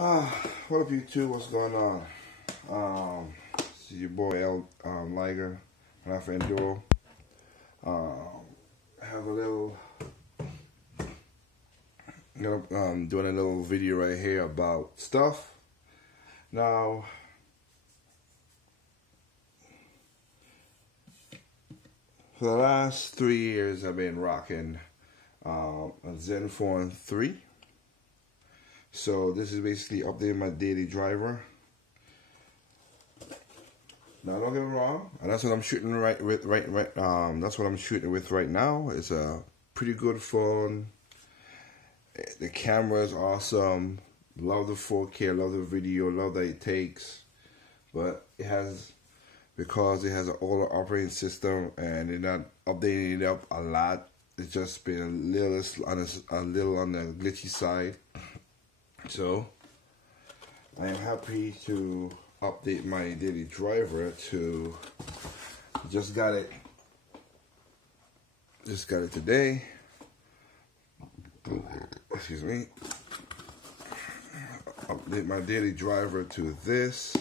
What up, YouTube? What's going on? This is your boy L Liger, and for Enduro. Have a little, doing a little video right here about stuff. Now, for the last 3 years, I've been rocking a ZenFone 3. So this is basically updating my daily driver. Now don't get me wrong, and that's what I'm shooting that's what I'm shooting with right now. It's a pretty good phone. The camera is awesome. Love the 4K, love the video, love that it takes. But it has, because it has an older operating system and they're not updating it up a lot, it's just been a little on the glitchy side. So I am happy to update my daily driver to, just got it today. Excuse me. Update my daily driver to this,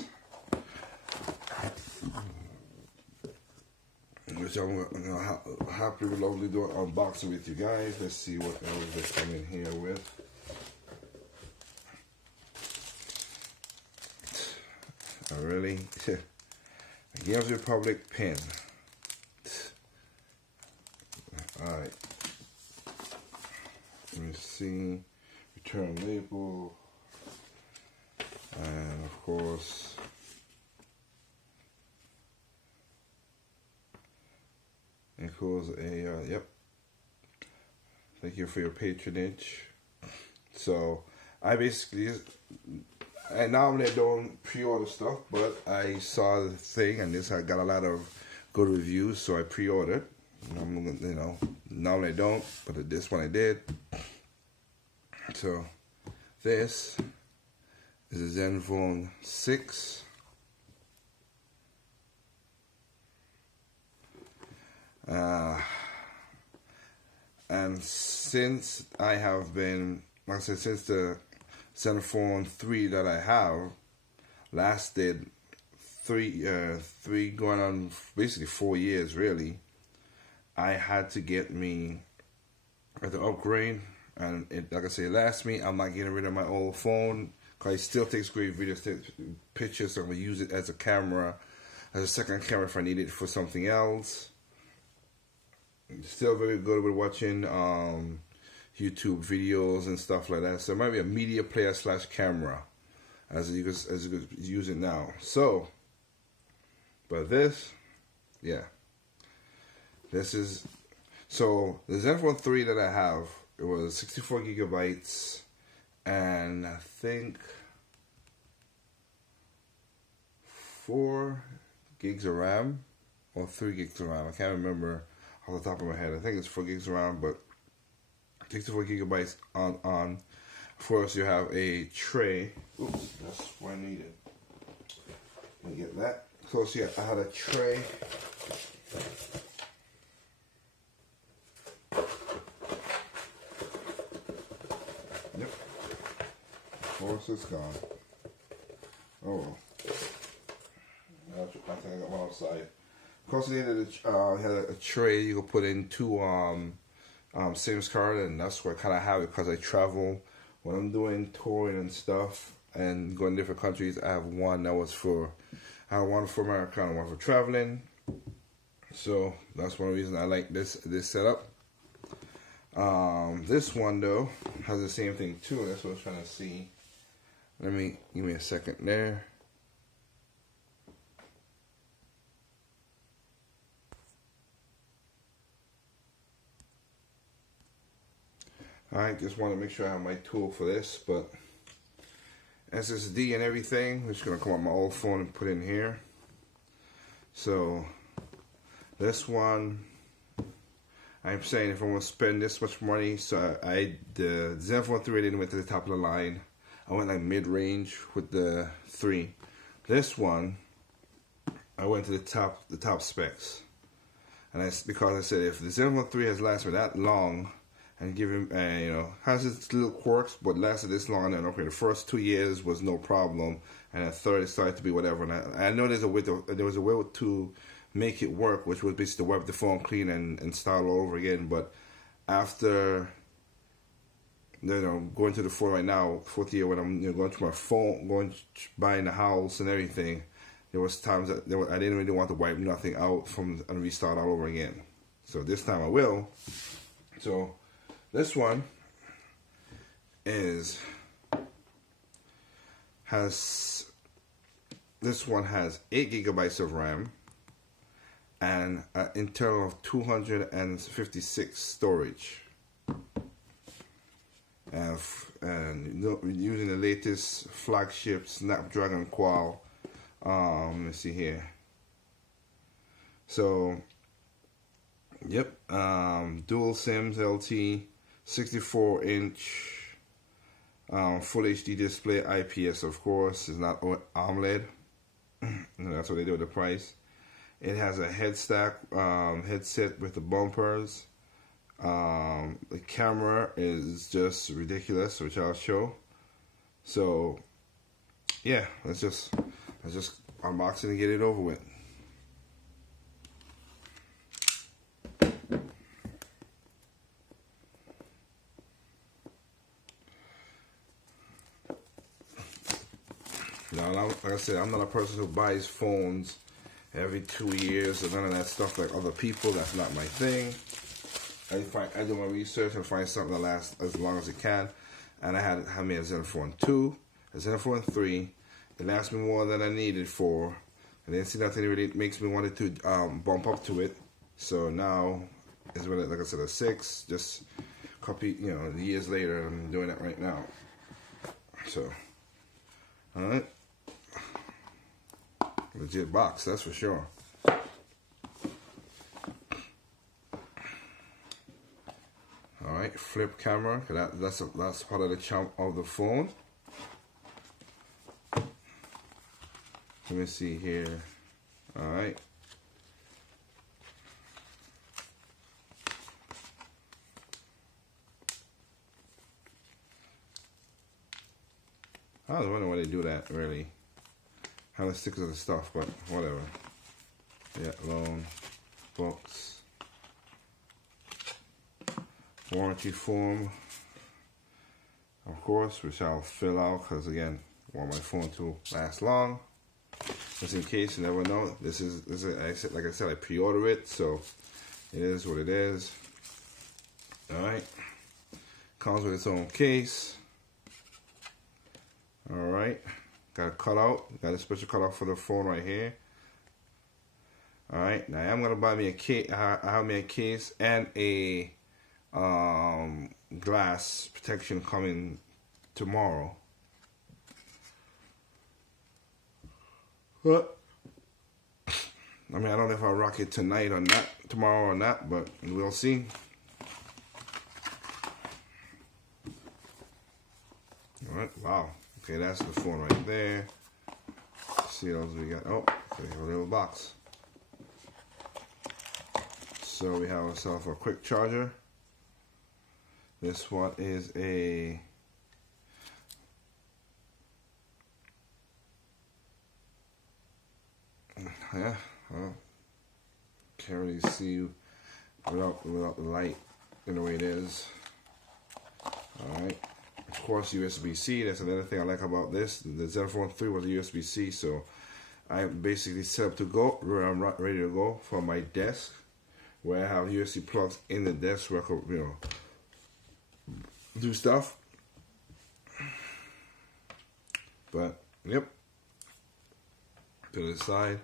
which I'm gonna happily, lovely do an unboxing with you guys. Let's see what else they come in here with. Oh, really? A Games Republic pin. Alright. Let me see. Return label. And of course, equals a, yep. Thank you for your patronage. So, I basically, and normally I don't pre-order stuff, but I saw the thing and this, I got a lot of good reviews, so I pre-ordered. You know, normally I don't, but this one I did. So this is a ZenFone 6. And since I have been, like I said, since the ZenFone 3 that I have lasted three going on basically 4 years really, I had to get me the upgrade, and it, like I say, it lasts me. I'm not getting rid of my old phone because it still takes great videos, takes pictures, so I'm gonna use it as a camera, as a second camera if I need it for something else. It's still very good with watching YouTube videos and stuff like that. So it might be a media player / camera as you could use it now. So, but this, yeah, this is, so the ZenFone 3 that I have, it was 64 gigabytes and I think 4 gigs of RAM or 3 gigs of RAM. I can't remember off the top of my head. I think it's 4 gigs of RAM, but 64 gigabytes on. Of course, you have a tray. Oops, that's what I needed. Let me get that. So, yeah, I had a tray. Yep. Of course, it's gone. Oh well. I think I got one outside. Of course, it had a tray you could put in 2 SIM card, and that's what I kind of have it because I travel when I'm doing touring and stuff and going to different countries. I have one that was for, I have one for America and one for traveling. So that's one reason I like this setup. This one though has the same thing too. That's what I was trying to see. Give me a second there. I just want to make sure I have my tool for this, but SSD and everything, I'm just going to come on my old phone and put in here. So this one, I'm saying if I'm going to spend this much money, so the ZenFone 3 didn't went to the top of the line. I went like mid-range with the 3. This one, I went to the top specs. And that's because I said if the ZenFone 3 has lasted me that long, and give him, you know, has its little quirks, but lasted this long. And okay, the first 2 years was no problem, and the third it started to be whatever. And I know there was a way to make it work, which was basically to wipe the phone clean and start all over again. But after, you know, going to the phone right now, 4th year, when I'm, you know, going to my phone, buying the house and everything, there was times that I didn't really want to wipe nothing out and restart all over again. So this time I will. So this one has 8 gigabytes of RAM and an internal of 256 storage. And using the latest flagship Snapdragon Qual. Let me see here. So, yep, dual SIMs LT, 64-inch, full HD display, IPS of course, it's not AMOLED. That's what they do with the price. It has a headset with the bumpers. The camera is just ridiculous, which I'll show. So, yeah, let's just unbox it and get it over with. Now, like I said, I'm not a person who buys phones every 2 years or none of that stuff like other people. That's not my thing. I do my research and find something that lasts as long as it can. And I had me a ZenFone 2, a ZenFone 3. It lasted me more than I needed for. I didn't see nothing that really makes me want to bump up to it. So now it's really, like I said, a 6. Just copy, you know, years later. I'm doing it right now. So, all right. Legit box, that's for sure. Alright, flip camera, that's part of the charm of the phone. Let me see here. Alright. I was wondering why they do that, really. How the stickers and stuff, but whatever. Yeah, loan, books. Warranty form, of course, which I'll fill out because again, I want my phone to last long. Just in case, you never know. This is like I said, I pre-order it, so it is what it is. All right, comes with its own case. All right, got a cutout, got a special cutout for the phone right here. All right, now I'm gonna buy me a case. I have me a case and a glass protection coming tomorrow. But I mean, I don't know if I'll rock it tonight or not, tomorrow or not, but we'll see. All right, wow. Okay, that's the phone right there. Let's see what else we got. Oh, we have a little box. So we have ourselves a quick charger. This one is a can't really see without the light in the way it is. Alright. Of course, USB-C. That's another thing I like about this. The ZenFone 3 was a USB-C, so I'm basically set up to go where I'm ready to go from my desk, where I have USB plugs in the desk where I could, you know, do stuff. But yep, to the side.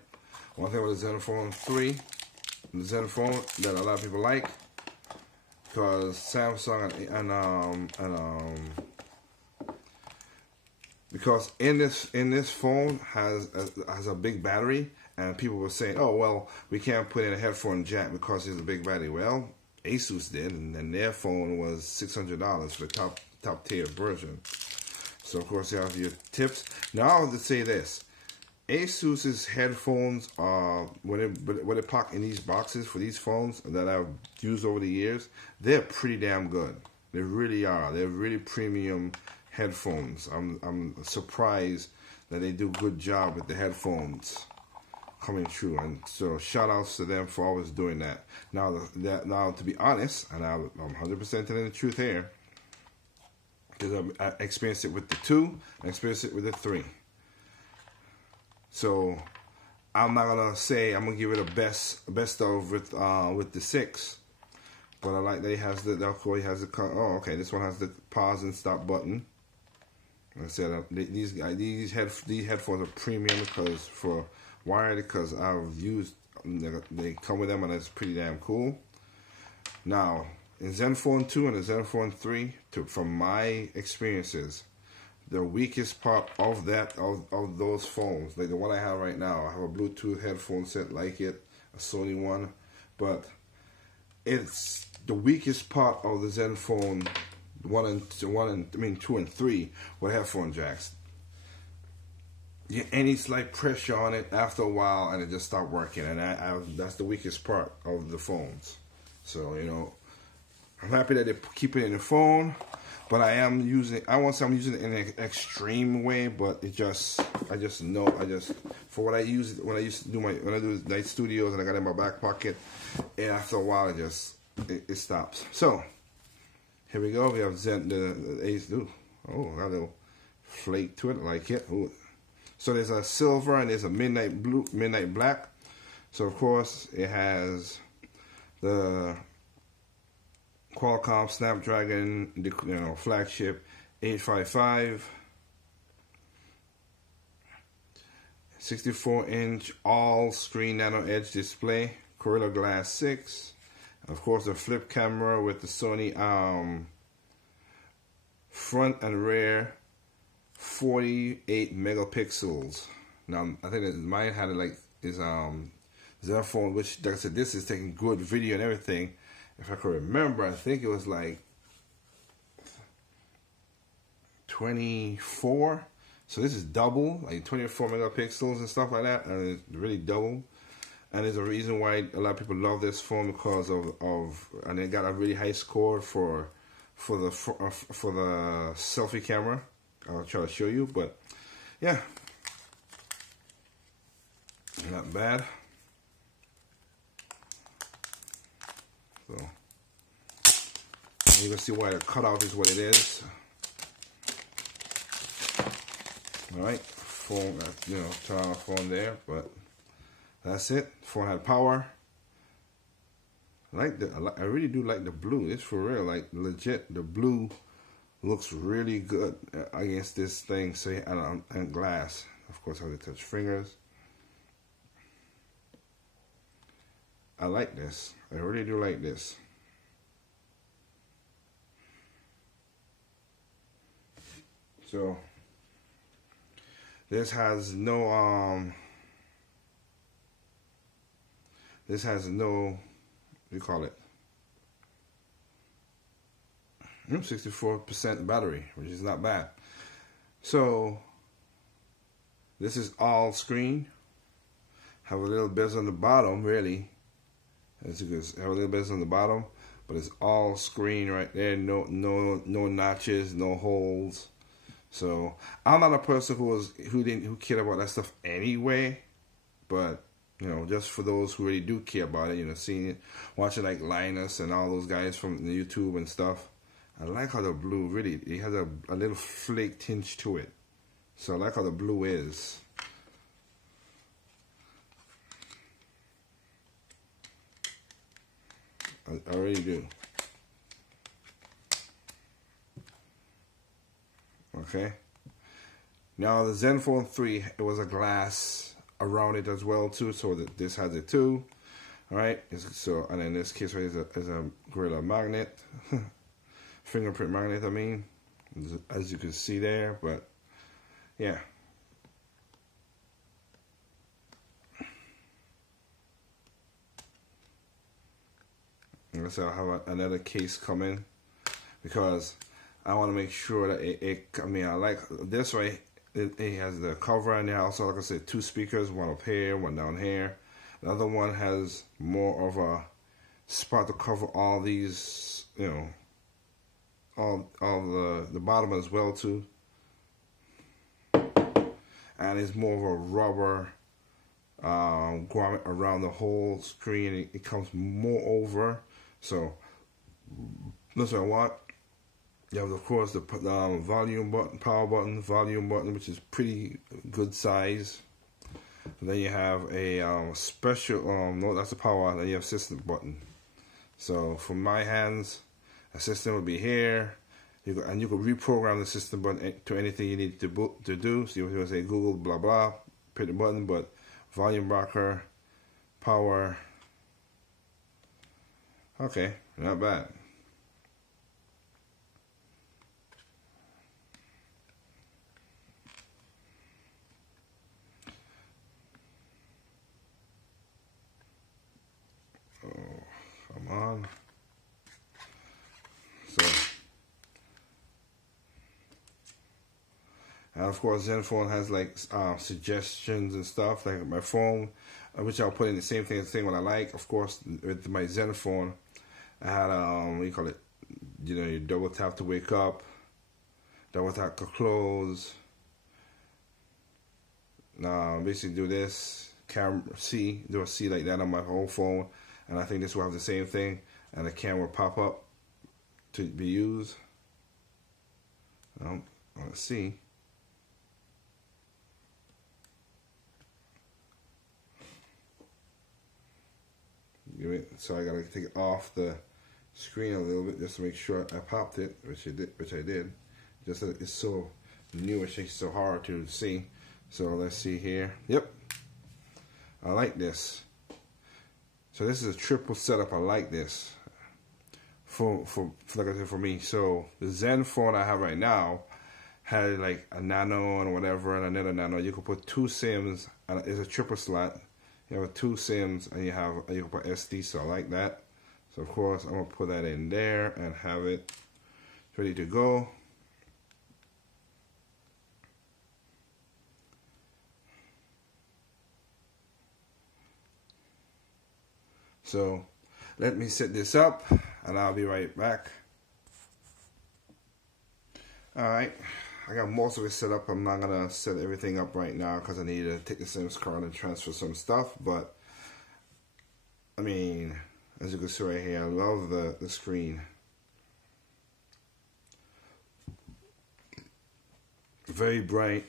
One thing with the ZenFone 3, the ZenFone that a lot of people like, because Samsung because in this phone has a big battery, and people were saying, oh well, we can't put in a headphone jack because it's a big battery. Well, Asus did, and then their phone was $600 for the top tier version. So of course you have your tips. Now I'll just say this: Asus's headphones are when they pack in these boxes for these phones that I've used over the years, they're pretty damn good. They really are. They're really premium headphones. I'm surprised that they do a good job with the headphones coming through, and so shout outs to them for always doing that. Now, now to be honest, and I'm 100% telling the truth here, because I experienced it with the 2, I experienced it with the 3. So I'm not gonna say I'm gonna give it a best of with the 6, but I like that it has the oh, okay, this one has the pause and stop button. Like I said, these headphones are premium because for wired, because I've used, they come with them and it's pretty damn cool. Now, in ZenFone 2 and the ZenFone 3, from my experiences, the weakest part of of those phones, like the one I have right now, I have a Bluetooth headphone set like it, a Sony one, but it's the weakest part of the ZenFone 2 and 3 with headphone jacks. Any slight pressure on it after a while and it just stopped working, and that's the weakest part of the phones. So, you know, I'm happy that they keep it in the phone, but I won't say I'm using it in an extreme way, but I just know, for what I use, when I do night studios and I got it in my back pocket, and after a while it stops. So here we go. We have the Ace. Oh, got a little flake to it. I like it. Ooh. So there's a silver and there's a midnight blue, midnight black. So of course it has the Qualcomm Snapdragon, flagship 855, 64-inch all-screen nano edge display, Gorilla Glass 6. Of course, the flip camera with the Sony front and rear 48 megapixels. Now, I think that mine had is ZenFone, which, like I said, this is taking good video and everything. If I can remember, I think it was like 24. So this is double, like 24 megapixels and stuff like that, and it's really double. And there's a reason why a lot of people love this phone, because of and it got a really high score for the selfie camera. I'll try to show you, but yeah, not bad. So you can see why the cutout is what it is. All right, phone, turn on the phone there, but that's it. Phone had power. I really do like the blue. It's for real, like legit. The blue looks really good against this thing. So and glass, of course, how they touch fingers. I like this. I really do like this. So this has no what do you call it? 64% battery, which is not bad. So this is all screen. Have a little bezel on the bottom, really. As you can have a little bezel on the bottom, but it's all screen right there. No notches, no holes. So I'm not a person who cared about that stuff anyway, but just for those who really do care about it, seeing it, watching like Linus and all those guys from the YouTube and stuff. I like how the blue really, it has a little flake tinge to it. So I like how the blue is. I really do. Okay. Now the ZenFone 3, it was a glass around it as well too, so that this has it too. All right. So, and in this case, right, is a Gorilla magnet, fingerprint magnet. I mean, as you can see there, but yeah. So I have another case coming because I want to make sure that I like this way. It has the cover, and there also, like I said, 2 speakers, one up here, one down here. The other one has more of a spot to cover all these, all the bottom as well too, and it's more of a rubber grommet around the whole screen. It comes more over, so that's what I want. You have, of course, the volume button, power button, volume button, which is pretty good size. And then you have a special, no, that's the power. Then you have assistant button. So for my hands, assistant would be here. And you could reprogram the system button to anything you need to do. So you would say Google blah blah, hit the button, but volume rocker, power. Okay, not bad. Oh, come on. So, and of course, ZenFone has like suggestions and stuff, like my phone, which I'll put in the same thing what I like. Of course, with my ZenFone, I had what do you call it? You know, you double tap to wake up, double tap to close. Basically do this, camera do a C like that on my whole phone, and I think this will have the same thing, and the camera pop up to be used. Let's see. So I gotta take it off the screen a little bit just to make sure I popped it, which I did. Just that it's so new, it's so hard to see. So let's see here. Yep, I like this. So this is a triple setup. I like this for like I said, for me. So the ZenFone I have right now had like a nano and whatever, and another nano. You can put two SIMs, and it's a triple slot. You have two SIMs, and you can put SD. So I like that. So of course I'm gonna put that in there and have it ready to go. So let me set this up, and I'll be right back. Alright, I got most of it set up. I'm not going to set everything up right now because I need to take the SIM card and transfer some stuff. But, I mean, as you can see right here, I love the screen. Very bright.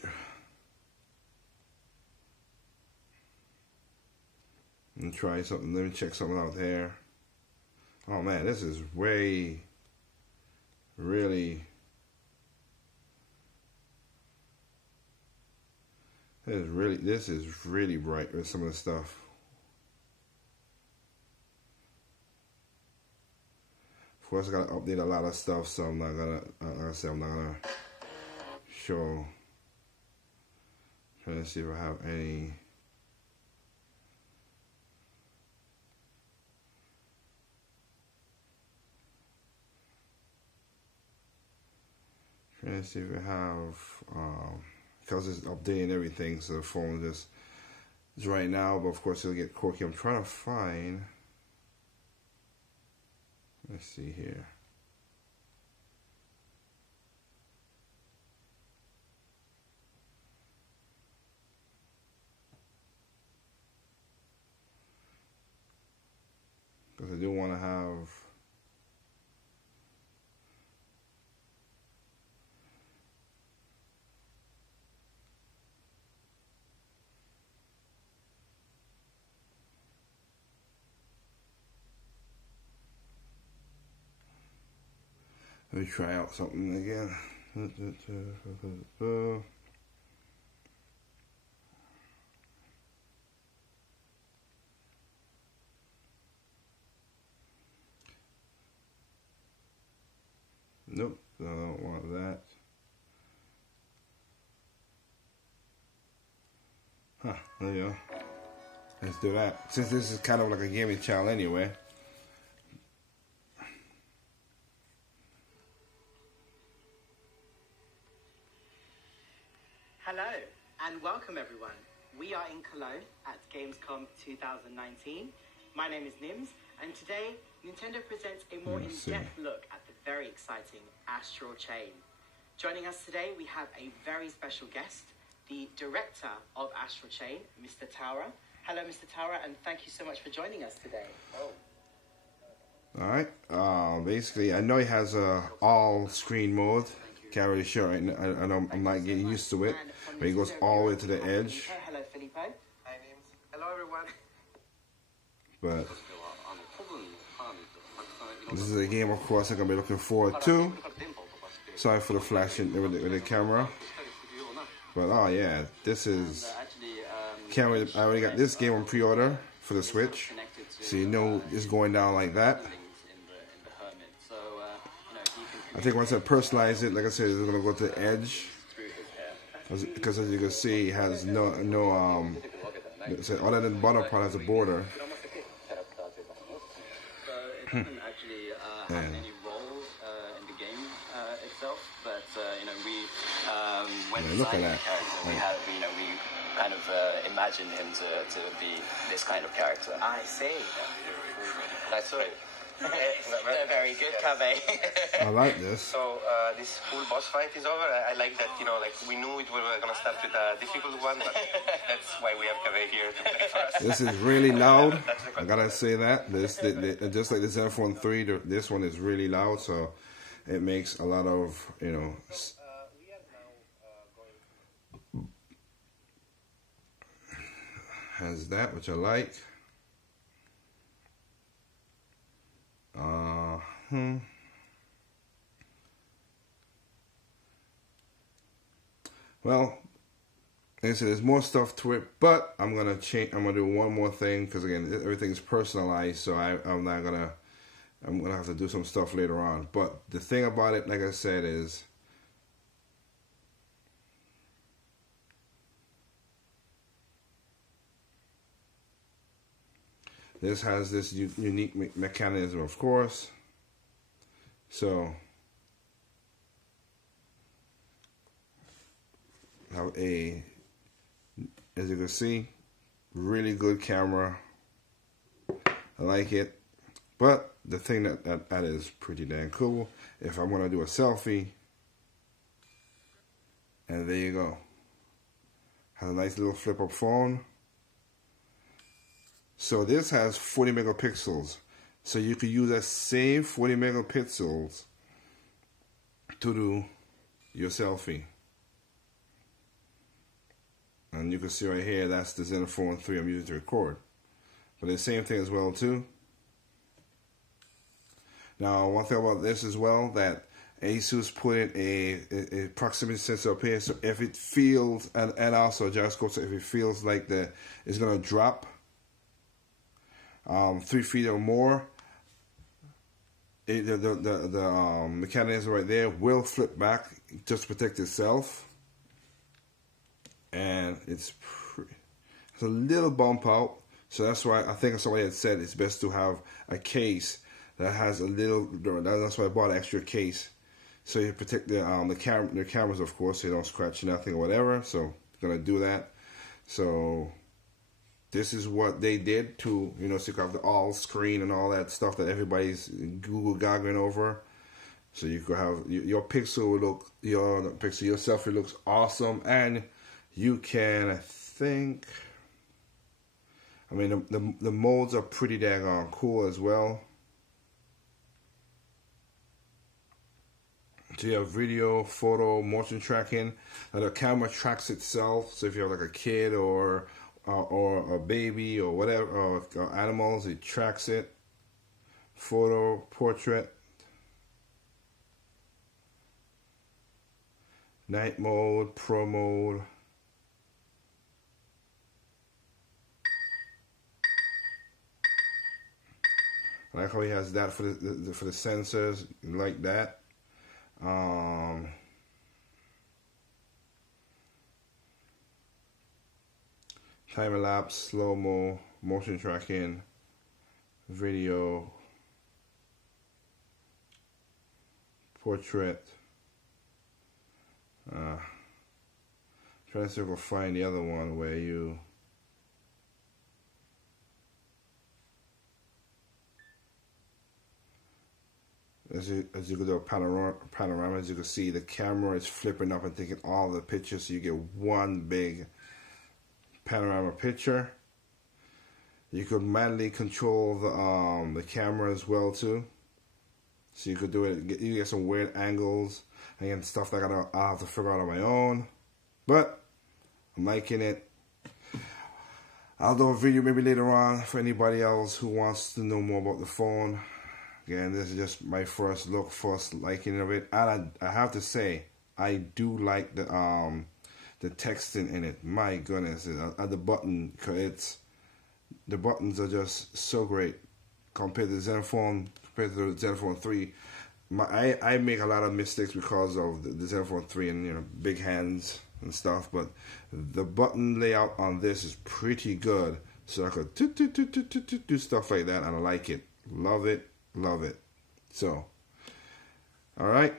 And try something. Let me check something out there. Oh man, this is really this is really bright with some of the stuff. Of course, I gotta update a lot of stuff, so I'm not gonna. Like I said, I'm not gonna show. Trying to see if I have any. Trying to see if I have, because it's updating everything, so the phone just is right now, but of course it'll get quirky. I'm trying to find, let's see here. Because I do want to have, let me try out something again. Nope, I don't want that. Huh, there you go. Let's do that. Since this is kind of like a gaming channel anyway. Hello and welcome everyone. We are in Cologne at Gamescom 2019. My name is Nims and today Nintendo presents a more in-depth look at the very exciting Astral Chain. Joining us today, we have a very special guest, the director of Astral Chain, Mr. Taura. Hello, Mr. Taura, and thank you so much for joining us today. All right. Basically, I know he has a all-screen mode. Can't really show it. I'm not getting used to it. But he goes all the way to the edge. Hello, Filippo. Hi, names. Hello, everyone. But this is a game, of course, I'm gonna be looking forward to. Sorry for the flashing with the camera. But oh yeah, this is. I already got this game on pre-order for the Switch, so you know it's going down like that. I think once I personalize it, like I said, it's gonna go to the edge, because as you can see, it has no other than the bottom part has a border. So it doesn't actually have any role in the game itself, but when designing the character, we kind of imagined him to be this kind of character. I see. That's right. Very good, Kabe. I like this. So this whole boss fight is over. I like that, like we knew we were going to start with a difficult one, but that's why we have Kaveh here to play for us. This is really loud. I gotta say that. Just like the ZenFone 3, this one is really loud, so it makes a lot of, has that, which I like. Well, like I said, there's more stuff to it, but I'm gonna change. I'm gonna do one more thing because again, everything's personalized. So I'm gonna have to do some stuff later on. But the thing about it, like I said, is this has this unique mechanism, of course. So have as you can see, really good camera. I like it. But the thing that is pretty damn cool, if I'm gonna do a selfie, and there you go. Has a nice little flip up phone. So this has 40 megapixels. So you could use that same 40 megapixels to do your selfie. And you can see right here, that's the ZenFone 3 I'm using to record. But the same thing as well too. Now one thing about this as well, that Asus put in a proximity sensor up here, so if it feels, and also gyroscope, so if it feels like it's gonna drop 3 feet or more, the mechanism right there will flip back just to protect itself. And it's a little bump out, so that's why I think somebody had said it's best to have a case that has a little. That's why I bought an extra case, so you protect the cameras, of course, so you don't scratch nothing or whatever. So I'm gonna do that. So this is what they did to, so you can have the all screen and all that stuff that everybody's Google gagging over. So you could have your pixel will look, your selfie looks awesome, and you can, I think, I mean, the modes are pretty daggone cool as well. So you have video, photo, motion tracking. Now the camera tracks itself. So if you have like a kid or a baby or whatever, or animals, it tracks it. Photo, portrait, night mode, pro mode. I like how he has that for the sensors, like that. Time lapse, slow mo, motion tracking, video, portrait. Trying to go find the other one where you. as you go to a panorama, as you can see, the camera is flipping up and taking all the pictures, so you get one big panorama picture. You could manually control the camera as well too, so you could do it. You get some weird angles and stuff that I'll have to figure out on my own, but I'm liking it. I'll do a video maybe later on for anybody else who wants to know more about the phone. Again, this is just my first look, first liking of it, and I have to say I do like the texting in it. My goodness, the button, the buttons are just so great compared to ZenFone, compared to the ZenFone 3. I make a lot of mistakes because of the ZenFone 3 and big hands and stuff, but the button layout on this is pretty good, so I could do stuff like that, and I like it. Love it, love it. So, all right.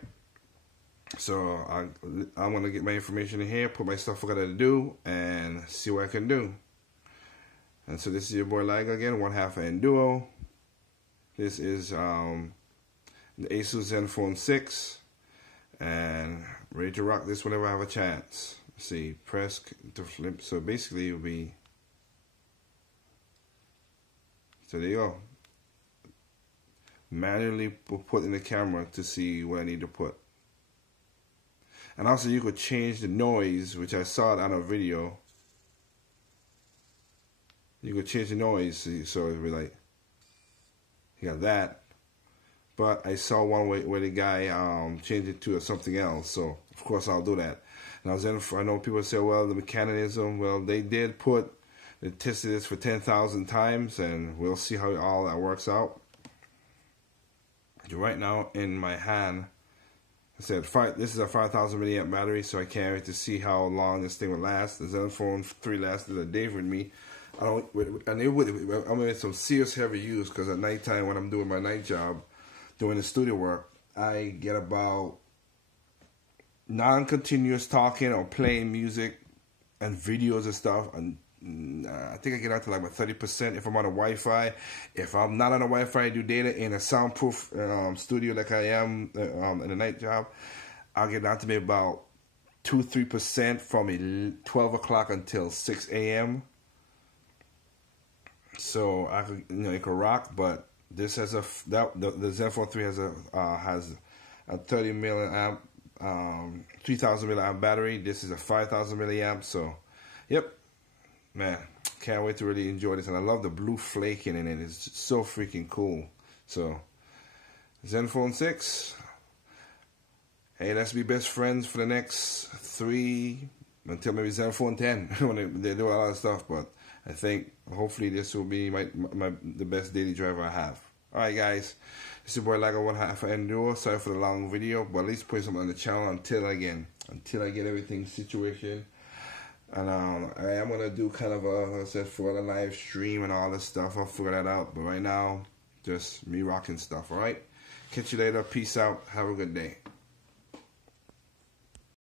So I'm gonna get my information in here, put my stuff I gotta do, and see what I can do. And so this is your boy Liga again, 1/2 and Duo. This is the Asus ZenFone 6, and ready to rock this whenever I have a chance. Let's see, press to flip. So basically it'll be, so there you go. Manually put in the camera to see what I need to put. And also you could change the noise, which I saw it on a video. You could change the noise, so it'd be like, you got that. But I saw one where the guy changed it to something else, so of course I'll do that. Now I know people say, well, the mechanism, well, they tested this for 10,000 times, and we'll see how all that works out. Right now in my hand, I said this is a 5,000 milliamp battery, so I can't wait to see how long this thing will last. The ZenFone 3 lasted a day with me. I'm in some serious heavy use because at nighttime when I'm doing my night job, doing the studio work, I get about non-continuous talking or playing music and videos and stuff, and I think I get out to like about 30% if I'm on a Wi-Fi. If I'm not on a Wi-Fi, I do data in a soundproof studio like I am in a night job, I'll get down to maybe about 2-3% from 12 o'clock until 6 a.m. So I could, it could rock, but this has the ZenFone 3 has a 30 milliamp, 3,000 milliamp battery. This is a 5,000 milliamp. So, yep, man, can't wait to really enjoy this. And I love the blue flaking in it. It's just so freaking cool. So, ZenFone 6. Hey, let's be best friends for the next 3 until maybe ZenFone 10 when they do a lot of stuff. But I think hopefully this will be the best daily driver I have. Alright guys, this is your boy Liga 1/2 Enduro. Sorry for the long video, but at least put something on the channel until I get everything situated. And I am gonna do kind of a for a live stream and all this stuff. I'll figure that out. But right now, just me rocking stuff. Alright, catch you later. Peace out. Have a good day.